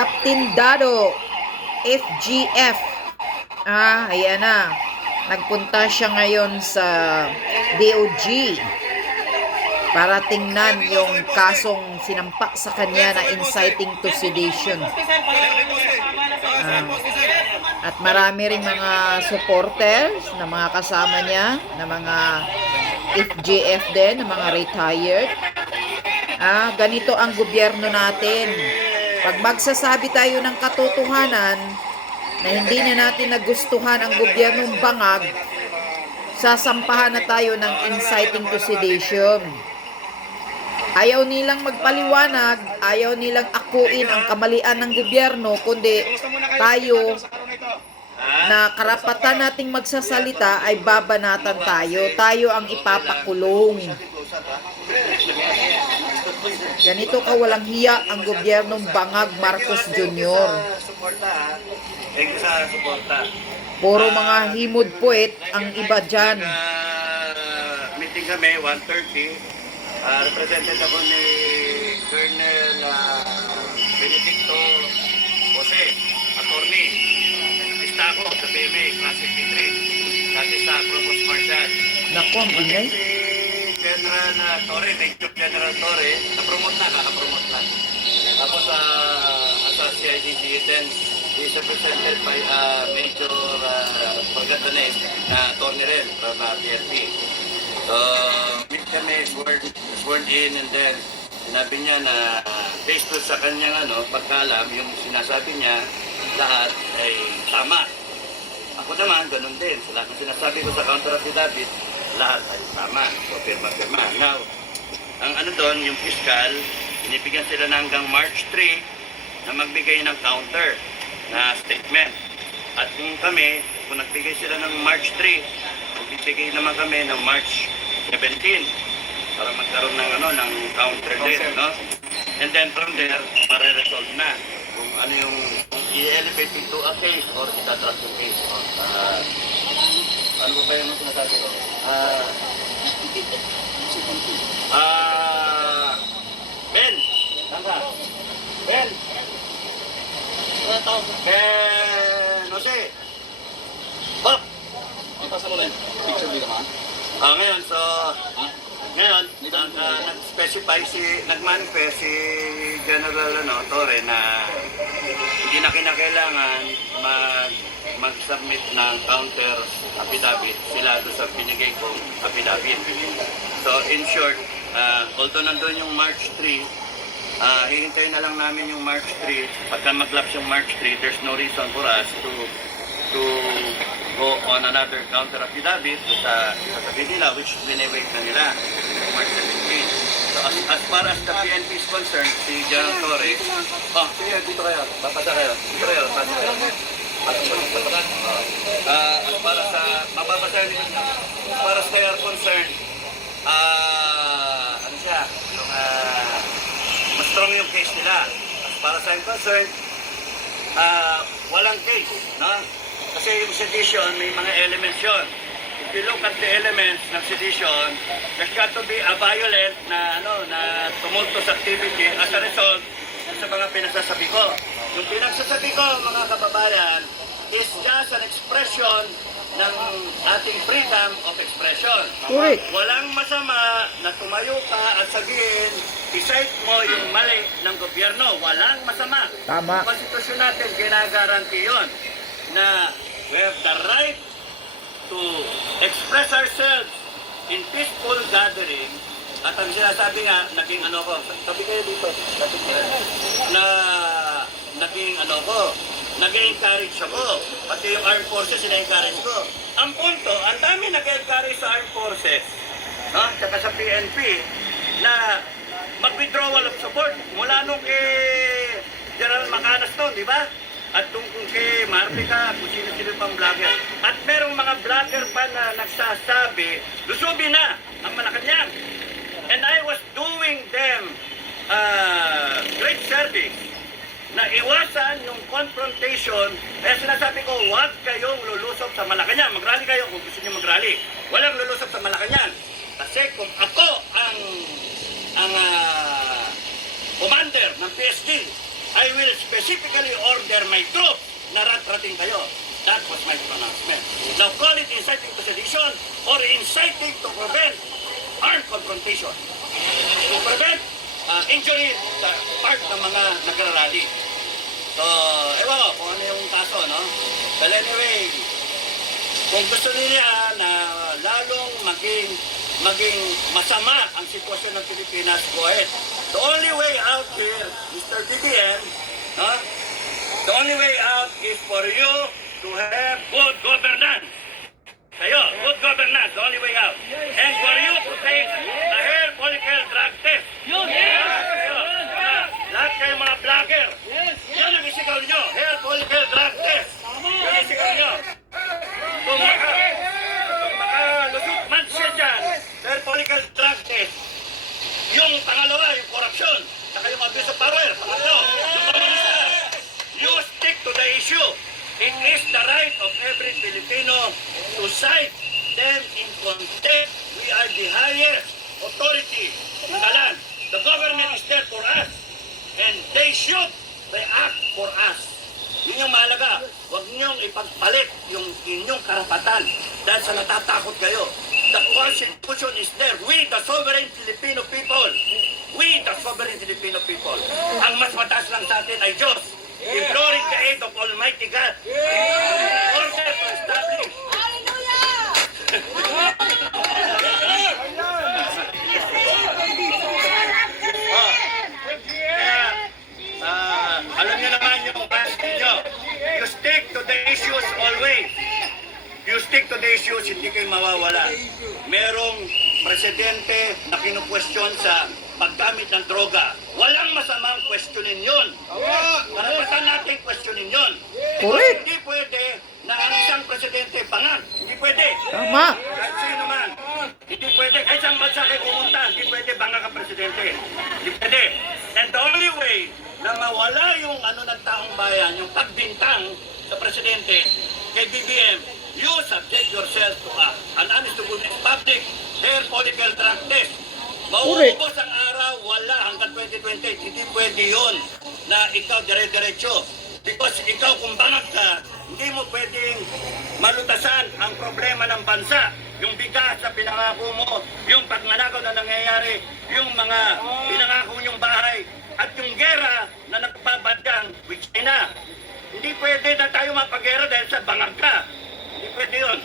Captain Dado, FGF. Ayan na. Nagpunta siya ngayon sa DOJ para tingnan yung kasong sinampa sa kanya na inciting to sedition. At marami ring mga supporters na mga kasama niya, na mga FGF din, na mga retired. Ganito ang gobyerno natin. Pag magsasabi tayo ng katotohanan na hindi na natin nagustuhan ang gobyernong bangag, sasampahan na tayo ng inciting to sedition. Ayaw nilang magpaliwanag, ayaw nilang akuin ang kamalian ng gobyerno, kundi tayo na karapatan nating magsasalita ay babanatan tayo. Tayo ang ipapakulong. Ganito ka walang hiya ang gobyernong bangag Marcos Jr. Thank you sa suporta. Puro mga himod puwet ang iba dyan. Meeting kami, 1:30. Represented ako ni Colonel Benedicto Jose, attorney. Lista ako sa PMA, Class 53. Dati sa Provost Marshal. Naku, ang ingay. Si General Torre, Major General Torre, na-promote na, kaka-promote na. Tapos sa CIDG then is represented by Major Pagkatanes na attorney rin from PNP. So, meet kami, sworn in, and then sinabi niya na based sa kanyang pagkalam, yung sinasabi niya, lahat ay tama. Ako naman, ganun din. Sa lahat ng sinasabi ko sa counter affidavit, lahat ay tama. So, pirma-pirma. Now, ang doon, yung fiscal, binibigyan sila na hanggang March 3 na magbigay ng counter na statement. At kung nagbigay sila ng March 3, magbibigay naman kami ng March 17 para magkaroon ng counter din, no? And then from there, para resolve na kung ano yung i-elevate into a case or itatrack yung case. Ano ba yung sinasabi ko? Ben! Tanda! Ben! Ben! Jose! Bak! Ipasa mo lang. Picture dito man. Ngayon, nag-specify nag-manifest si General Torre na hindi na kinakailangan mag-submit ng counter affidavit sila doon sa binigay kong affidavit. So, in short, although nandun yung March 3, hihintayin na lang namin yung March 3. Pagka mag-lapse yung March 3, there's no reason for us to go on another counter affidavit sa sabi nila, which binewait na nila March 17. So as far as the PNP is concerned, si General Torre, sige, dito kayo, papasa kayo, dito kayo, papasa kayo. As para sa, mababasa nyo, as far as they are concerned, ano siya, yung, mas strong yung case nila. As far as I'm concerned, walang case, no? Kasi yung sedition, may mga elements yun. If you look at the elements ng sedition, there's got to be a violent na tumultuous activity as a result sa mga pinagsasabi ko. Yung pinagsasabi ko, mga kababayan, is just an expression ng ating freedom of expression. Correct. Walang masama na tumayo ka at sabihin, i-cite mo yung mali ng gobyerno. Walang masama. Tama. Ang konstitusyon natin, ginagaranti yun na we have the right to express ourselves in peaceful gathering. At ang sinasabi nga, naging sabi kayo dito, nag-encourage ako. Pati yung armed forces, ina-encourage ko. Ang punto, ang dami nag-encourage sa armed forces, no? Tsaka sa PNP, na mag-withdrawal of support mula nung kay General Macanas to, di ba? At tungkol kay Martica, kung sino-sino pang vlogger. At merong mga vlogger pa na nagsasabi, lusubin na ang Malacanang. And I was doing them great service na iwasan yung confrontation. Kaya sinasabi ko, huwag kayong lulusok sa Malacanang. Mag-rally kayo kung gusto niyo mag-rally. Walang lulusok sa Malacanang. Kasi kung ako ang commander ng PSG, I will specifically order my troops na rat-rating kayo. That was my pronouncement. Now call it inciting to sedition or inciting to prevent armed confrontation. To prevent injury sa part ng mga nagrarally. So, ewan ko kung ano yung kaso, no? But anyway, kung gusto nila na lalong maging masama ang sitwasyon ng Pilipinas, go ahead. The only way out here, Mr. BBM, no? The only way out is for you to have good governance. Kayo, good governance, the only way out. And for you to take a hair follicle drug test. Kayo, lahat kayo mga vlogger. Yan ang isigaw nyo, hair follicle drug test. Yan ang isigaw nyo. Kung makalusot man siya dyan, hair follicle drug test. Yung pangalawa, yung corruption. Saka yung abuse of power. Pangatlo, yung komunista. You stick to the issue. It is the right of every Filipino to cite them in contempt. We are the highest authority in the land. The government is there for us. And they should react for us. Yun yung mahalaga. Huwag niyong ipagpalit yung inyong karapatan dahil sa natatakot kayo. The Constitution is there. We, the sovereign Filipino people. We, the sovereign Filipino people. Ang mas mataas lang sa atin ay Diyos. Imploring the aid of Almighty God. Order to establish. Alam niyo naman yung plans ninyo. You stick to the issues always. You stick to the issues, hindi kayo mawawala. Merong presidente na kinu-question sa paggamit ng droga. Walang masamang questionin yun. Karapatan natin questionin yun. Correct. Hindi pwede na ang isang presidente pangan. Hindi pwede. Tama. Kahit sino man. Hindi pwede. Kahit saan bansa kayo pumunta, hindi pwede banga ka presidente. Hindi pwede. And the only way na mawala yung ano ng taong bayan, yung pagbintang sa presidente kay BBM, you subject yourself to an honest to goodness public hair follicle drug test. Mauubos ang araw, wala hanggang 2028. Hindi pwede yun na ikaw dire-diretso. Because ikaw kung bangag ka, hindi mo pwedeng malutasan ang problema ng bansa. Yung bigas na pinangako mo, yung pagnanakaw na nangyayari, yung mga pinangako yung bahay, at yung gera na nagpapadang with China. Hindi pwede na tayo mapagera dahil sa bangag ka. Hindi pwede yun.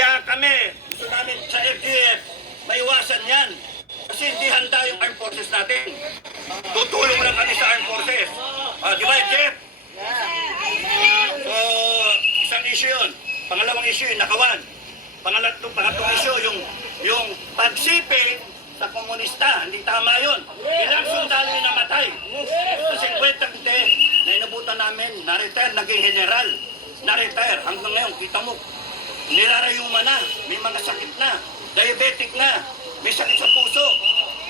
Kaya kami, gusto namin sa FGF, maiwasan yan. Kasi hindi handa yung armed forces natin. Tutulong lang kami sa armed forces. Di ba, Jeff? So, isang issue yun. Pangalawang issue yung nakawan. Pangatlong issue yung pagsipin sa komunista. Hindi tama yun. Ilang sundalo yung namatay. Sa 50 hindi, na inabutan namin, na-retire, naging general. Na-retire. Hanggang ngayon, kita mo, nirarayuma na. May mga sakit na. Diabetic na. May sakit sa puso.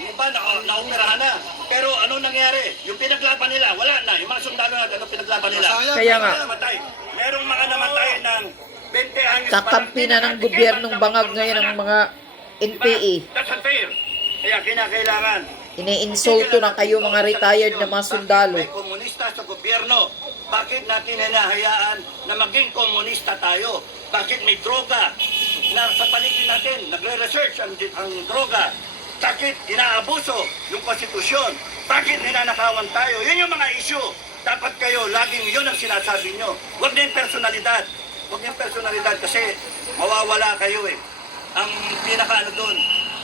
Yung iba, naoperahan na. Pero ano nangyari? Yung pinaglaban nila, wala na. Yung mga sundalo natin, ano pinaglaban nila? Kaya nga. Namatay. Merong mga namatay ng 20 anyos. Kakampi na ng gobyernong bangag ngayon ang mga NPA. That's unfair. Kaya kinakailangan. Iniinsulto na kayo mga retired na mga sundalo. May komunista sa gobyerno. Bakit natin hinahayaan na maging komunista tayo? Bakit may droga na sa paligid natin, nagre-research ang droga? Bakit inaabuso yung konstitusyon? Bakit ninanakawan tayo? Yun yung mga issue. Dapat kayo, laging yun ang sinasabi nyo. Huwag na yung personalidad. Huwag yung personalidad kasi mawawala kayo eh. Ang pinakaano doon,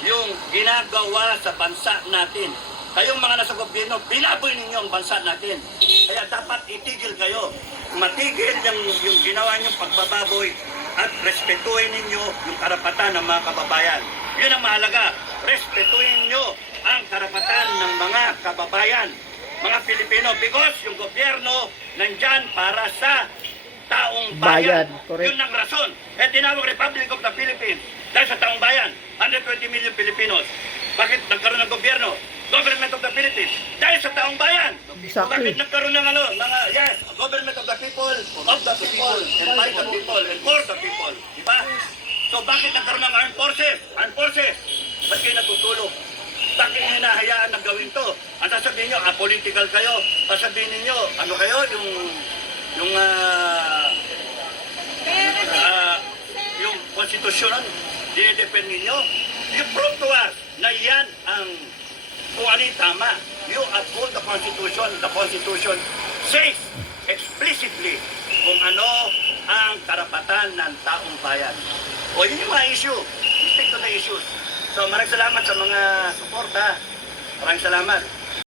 yung ginagawa sa bansa natin. Kayong mga nasa gobyerno, binaboy ninyo ang bansa natin. Kaya dapat itigil kayo. Matigil yung ginawa niyong pagbababoy at respetuhin ninyo yung karapatan ng mga kababayan. Yun ang mahalaga. Respetuhin nyo ang karapatan ng mga kababayan, mga Pilipino, because yung gobyerno nandyan para sa taong bayan. Correct. Yun ang rason. Kaya tinawag Republic of the Philippines dahil sa taong bayan. 120 million Filipinos. Bakit nagkaroon ng gobyerno? Government of the Philippines. Dahil sa taong bayan. Exactly. Bakit nagkaroon ng yes, government of the people, and by the people, and for the people. Diba? So bakit nagkaroon ng armed forces? Armed forces. Ba't kayo natutulog? Bakit hinahayaan na gawin to? Ang sasabihin nyo, apolitical kayo. Sasabihin ninyo, ano kayo, yung konstitusyon, dinidepend ninyo. You prove to us na yan ang kung ano yung tama. You uphold the Constitution. The Constitution says explicitly kung ano ang karapatan ng taong bayan. O yun yung mga issue. Stick to the issues. So maraming salamat sa mga suporta. Maraming salamat.